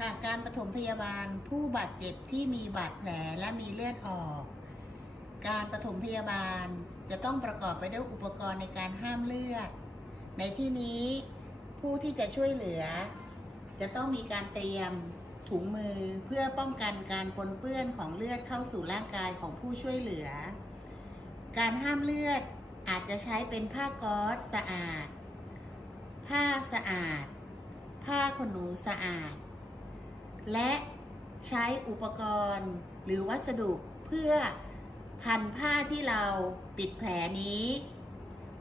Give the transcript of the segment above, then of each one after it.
ค่ะการปฐมพยาบาลผู้บาดเจ็บที่มีบาดแผลและมีเลือดออก การปฐมพยาบาลจะต้องประกอบไปด้วยอุปกรณ์ในการห้ามเลือด ในที่นี้ผู้ที่จะช่วยเหลือ จะต้องมีการเตรียมถุงมือเพื่อป้องกันการปนเปื้อนของเลือดเข้าสู่ร่างกายของผู้ช่วยเหลือ การห้ามเลือดอาจจะใช้เป็นผ้าก๊อซสะอาด ผ้าสะอาด ผ้าขนหนูสะอาด และใช้อุปกรณ์หรือวัสดุเพื่อพันผ้าที่เราปิดแผลนี้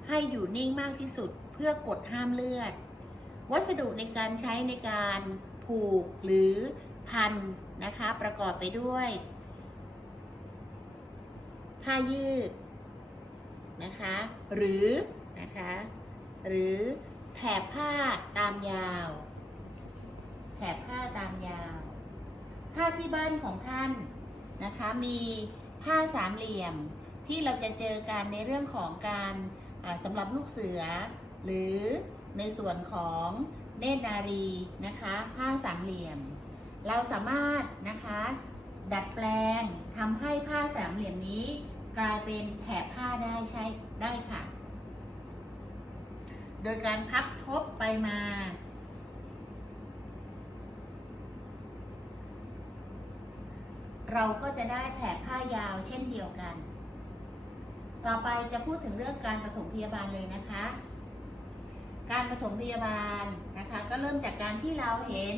ให้อยู่นิ่งมากที่สุดเพื่อกดห้ามเลือด วัสดุในการใช้ในการผูกหรือพันนะคะประกอบไปด้วย ผ้ายืดนะคะ หรือนะคะหรือแถบผ้าตามยาว แถบผ้าตามยาว ถ้าที่บ้านของท่านนะคะมีผ้าสามเหลี่ยมที่เราจะเจอกันในเรื่องของการสำหรับลูกเสือ หรือในส่วนของเนตรนารีนะคะผ้าสามเหลี่ยม เราสามารถนะคะดัดแปลงทำให้ผ้าสามเหลี่ยมนี้ กลายเป็นแถบผ้าได้ใช้ได้ค่ะ โดยการพับทบไปมา เราก็จะได้แถบผ้ายาวเช่นเดียวกัน ต่อไปจะพูดถึงเรื่องการปฐมพยาบาลเลยนะคะ การปฐมพยาบาลนะคะ ก็เริ่มจากการที่เราเห็น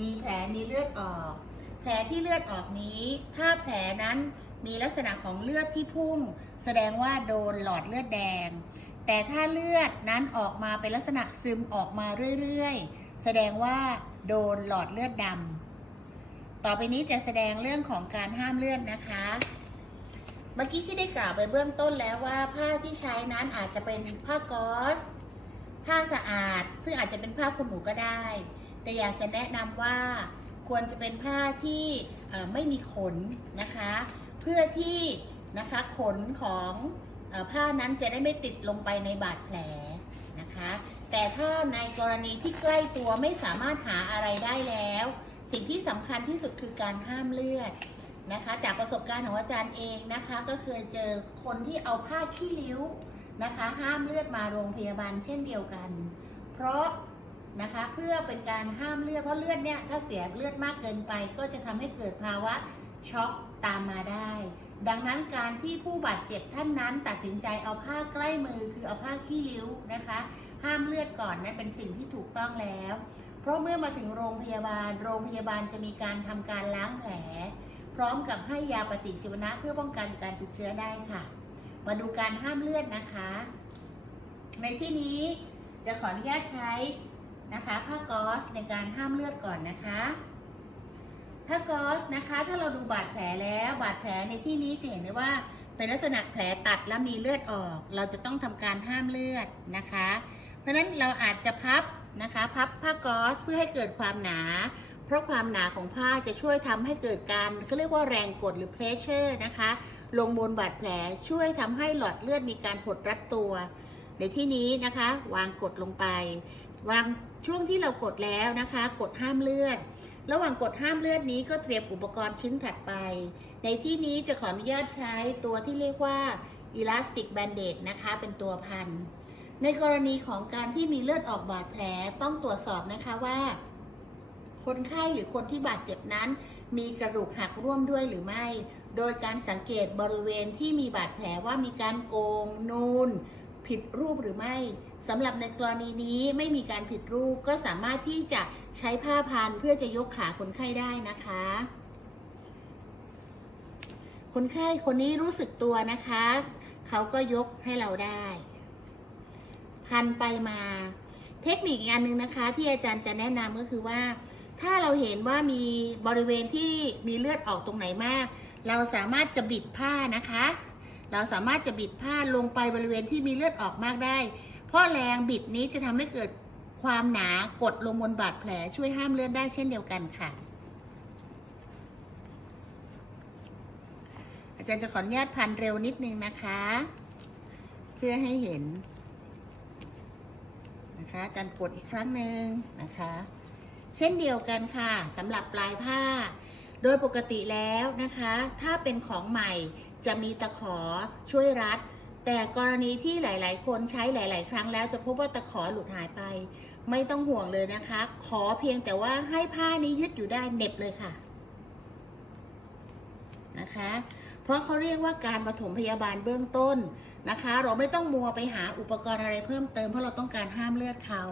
มีแผลมีเลือดออก แผลที่เลือดออกนี้ ถ้าแผลนั้นมีลักษณะของเลือดที่พุ่ง แสดงว่าโดนหลอดเลือดแดง แต่ถ้าเลือดนั้นออกมาเป็นลักษณะซึมออกมาเรื่อยๆ แสดงว่าโดนหลอดเลือดดำ ต่อไปนี้จะแสดงเรื่องของการห้ามเลือดนะคะ เมื่อกี้ที่ได้กล่าวไปเบื้องต้นแล้วว่าผ้าที่ใช้นั้นอาจจะเป็นผ้าก๊อซผ้าสะอาด ซึ่งอาจจะเป็นผ้าขนหนูก็ได้ แต่อยากจะแนะนำว่าควรจะเป็นผ้าที่ไม่มีขนนะคะ เพื่อที่นะคะขนของอผ้านั้นจะได้ไม่ติดลงไปในบาดแผลนะคะ แต่ถ้าในกรณีที่ใกล้ตัวไม่สามารถหาอะไรได้แล้ว สิ่งที่สำคัญที่สุดคือการห้ามเลือดนะคะ จากประสบการณ์ของอาจารย์เองนะคะ ก็เคยเจอคนที่เอาผ้าขี้ริ้วนะคะ ห้ามเลือดมาโรงพยาบาลเช่นเดียวกัน เพราะนะคะเพื่อเป็นการห้ามเลือดเพราะเลือดเนี่ยถ้าเสียเลือดมากเกินไป ก็จะทำให้เกิดภาวะช็อกตามมาได้ ดังนั้นการที่ผู้บาดเจ็บท่านนั้น ตัดสินใจเอาผ้าใกล้มือคือเอาผ้าขี้ริ้วนะคะ ห้ามเลือดก่อนนั้นเป็นสิ่งที่ถูกต้องแล้ว เพราะเมื่อมาถึงโรงพยาบาล โรงพยาบาลจะมีการทำการล้างแผล พร้อมกับให้ยาปฏิชีวนะเพื่อป้องกันการติดเชื้อได้ค่ะ มาดูการห้ามเลือดนะคะ ในที่นี้จะขออนุญาตใช้นะคะผ้าก๊อซในการห้ามเลือดก่อนนะคะผ้าก๊อซนะคะ ถ้าเราดูบาดแผลแล้วบาดแผลในที่นี้จะเห็นได้ว่าเป็นลักษณะแผลตัดและมีเลือดออก เราจะต้องทำการห้ามเลือดนะคะ เพราะฉะนั้นเราอาจจะพับ นะคะพับผ้าก๊อซเพื่อให้เกิดความหนา เพราะความหนาของผ้าจะช่วยทำให้เกิดการเขาเรียกว่าแรงกดหรือ pressure นะคะ ลงบนบาดแผลช่วยทำให้หลอดเลือดมีการหดรัดตัว ในที่นี้นะคะ วางกดลงไป วางช่วงที่เรากดแล้วนะคะ กดห้ามเลือด ระหว่างกดห้ามเลือดนี้ก็เตรียมอุปกรณ์ชิ้นถัดไป ในที่นี้จะขออนุญาตใช้ตัวที่เรียกว่า elastic bandage นะคะ เป็นตัวพัน ในกรณีของการที่มีเลือดออกบาดแผลต้องตรวจสอบนะคะว่า คนไข้หรือคนที่บาดเจ็บนั้น มีกระดูกหักร่วมด้วยหรือไม่ โดยการสังเกตบริเวณที่มีบาดแผลว่ามีการโกง นูน ผิดรูปหรือไม่สำหรับในกรณีนี้ไม่มีการผิดรูปก็สามารถที่จะใช้ผ้าพันเพื่อจะยกขาคนไข้ได้นะคะ คนไข้คนนี้รู้สึกตัวนะคะ เขาก็ยกให้เราได้ พันไปมา เทคนิคอีกอันหนึ่งนะคะ ที่อาจารย์จะแนะนำก็คือว่า ถ้าเราเห็นว่ามีบริเวณที่มีเลือดออกตรงไหนมาก เราสามารถจะบิดผ้านะคะ เราสามารถจะบิดผ้าลงไปบริเวณที่มีเลือดออกมากได้ เพราะแรงบิดนี้จะทำให้เกิดความหนากดลงบนบาดแผลช่วยห้ามเลือดได้เช่นเดียวกันค่ะ อาจารย์จะขออนุญาตพันเร็วนิดนึงนะคะ เพื่อให้เห็น นะคะอาจารกดอีกครั้งหนึ่งนะคะ เช่นเดียวกันค่ะสำหรับปลายผ้า โดยปกติแล้วนะคะ ถ้าเป็นของใหม่จะมีตะขอช่วยรัด แต่กรณีที่หลาย ๆ คนใช้หลาย ๆ ครั้งแล้วจะพบว่าตะขอหลุดหายไป ไม่ต้องห่วงเลยนะคะ ขอเพียงแต่ว่าให้ผ้านี้ยึดอยู่ได้เน็บเลยค่ะนะคะ ราะเขาเรียกว่าการปฐมพยาบาลเบื้องต้นนะคะ เราไม่ต้องมัวไปหาอุปกรณ์อะไรเพิ่มเติม เพราะเราต้องการห้ามเลือดเขา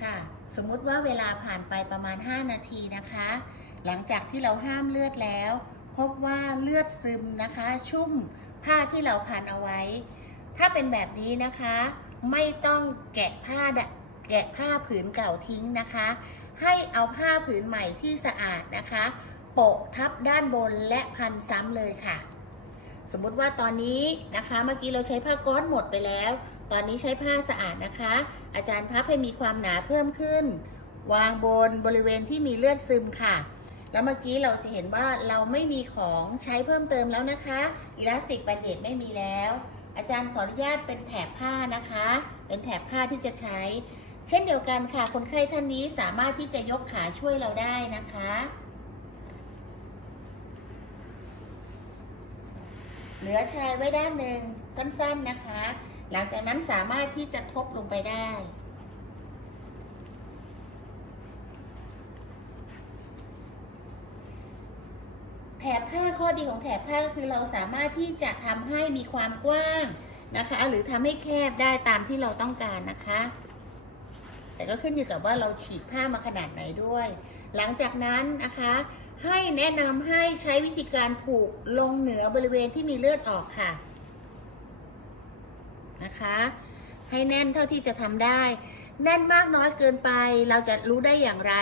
ค่ะ สมมุติว่าเวลาผ่านไปประมาณ 5 นาทีนะคะ หลังจากที่เราห้ามเลือดแล้ว พบว่าเลือดซึมนะคะ ชุ่มผ้าที่เราพันเอาไว้ ถ้าเป็นแบบนี้นะคะ ไม่ต้องแกะผ้าแกะผ้าผืนเก่าทิ้งนะคะ ให้เอาผ้าผืนใหม่ที่สะอาดนะคะ โปะทับด้านบนและพันซ้ำเลยค่ะ สมมุติว่าตอนนี้นะคะเมื่อกี้เราใช้ผ้าก้อนหมดไปแล้ว ตอนนี้ใช้ผ้าสะอาดนะคะ อาจารย์พับให้มีความหนาเพิ่มขึ้น วางบนบริเวณที่มีเลือดซึมค่ะ แล้วเมื่อกี้เราจะเห็นว่าเราไม่มีของใช้เพิ่มเติมแล้วนะคะอิลาสติกแบนเดตไม่มีแล้ว อาจารย์ขออนุญาตเป็นแถบผ้านะคะ เป็นแถบผ้าที่จะใช้ เช่นเดียวกันค่ะคนไข้ท่านนี้สามารถที่จะยกขาช่วยเราได้นะคะ เหลือชายไว้ด้านหนึ่งสั้นๆนะคะ หลังจากนั้นสามารถที่จะทบลงไปได้แถบผ้าข้อดีของแถบผ้าก็คือเราสามารถที่จะทำให้มีความกว้างนะคะ หรือทำให้แคบได้ตามที่เราต้องการนะคะ แต่ก็ขึ้นอยู่กับว่าเราฉีดผ้ามาขนาดไหนด้วย หลังจากนั้นนะคะ ให้แนะนำให้ใช้วิธีการผูกลงเหนือบริเวณที่มีเลือดออกค่ะ นะคะ ให้แน่นเท่าที่จะทำได้ แน่นมากน้อยเกินไป เราจะรู้ได้อย่างไร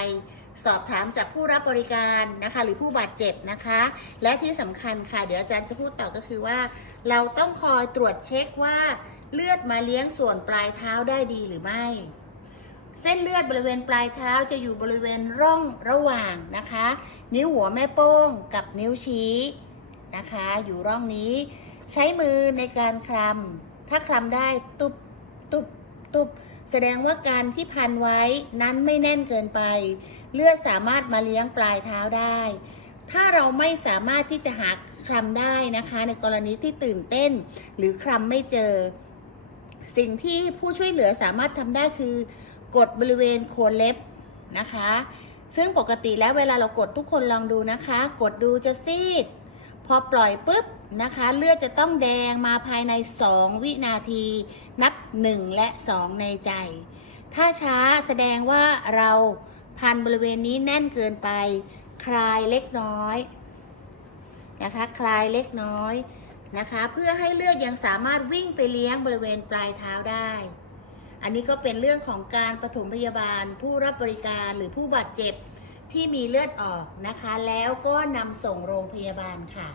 สอบถามจากผู้รับบริการนะคะ หรือผู้บาดเจ็บนะคะ และที่สำคัญค่ะ เดี๋ยวอาจารย์จะพูดต่อก็คือว่า เราต้องคอยตรวจเช็คว่าเลือดมาเลี้ยงส่วนปลายเท้าได้ดีหรือไม่ เส้นเลือดบริเวณปลายเท้าจะอยู่บริเวณร่องระหว่างนะคะ นิ้วหัวแม่โป้งกับนิ้วชี้นะคะ อยู่ร่องนี้ใช้มือในการคลำถ้าคลำได้ตุบตุบตุบแสดงว่าการที่พันไว้นั้นไม่แน่นเกินไป เลือดสามารถมาเลี้ยงปลายเท้าได้ ถ้าเราไม่สามารถที่จะหาคลำได้นะคะ ในกรณีที่ตื่นเต้น หรือคลำไม่เจอ สิ่งที่ผู้ช่วยเหลือสามารถทำได้คือ กดบริเวณโคนเล็บนะคะ ซึ่งปกติแล้วเวลาเรากดทุกคนลองดูนะคะ กดดูจะซีด พอปล่อยปุ๊บนะคะ เลือดจะต้องแดงมาภายใน 2 วินาที นับ 1 และ 2 ในใจ ถ้าช้าแสดงว่าเราพันบริเวณนี้แน่นเกินไป คลายเล็กน้อยนะคะ คลายเล็กน้อยนะคะ เพื่อให้เลือดยังสามารถวิ่งไปเลี้ยงบริเวณปลายเท้าได้ อันนี้ก็เป็นเรื่องของการปฐมพยาบาล ผู้รับบริการหรือผู้บาดเจ็บที่มีเลือดออกนะคะ แล้วก็นำส่งโรงพยาบาลค่ะ